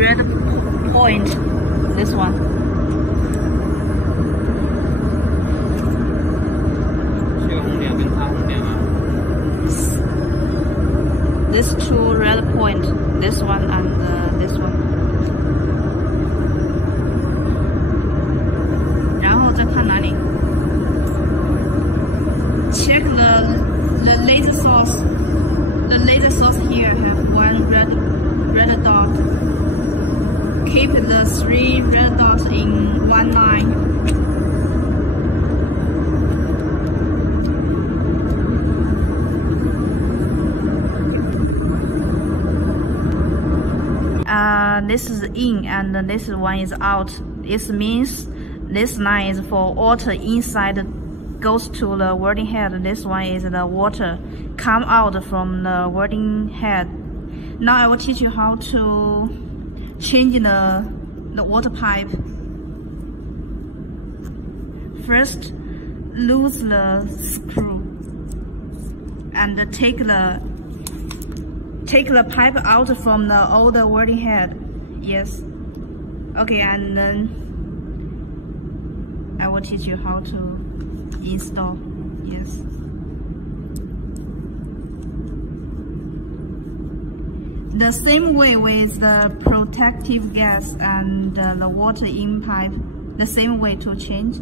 red point, this one. This two red point, this one and this one. 然后再看哪里 ？Check the laser source. The laser source here have one red dot. Keep the 3 red dots in one line. This is in and this one is out. This means this line is for water inside goes to the welding head. This one is the water come out from the welding head. Now I will teach you how to change the water pipe. First, loose the screw and take the pipe out from the old welding head. Yes. Okay, and then I will teach you how to install. Yes. The same way with the protective gas and the water in pipe, the same way to change.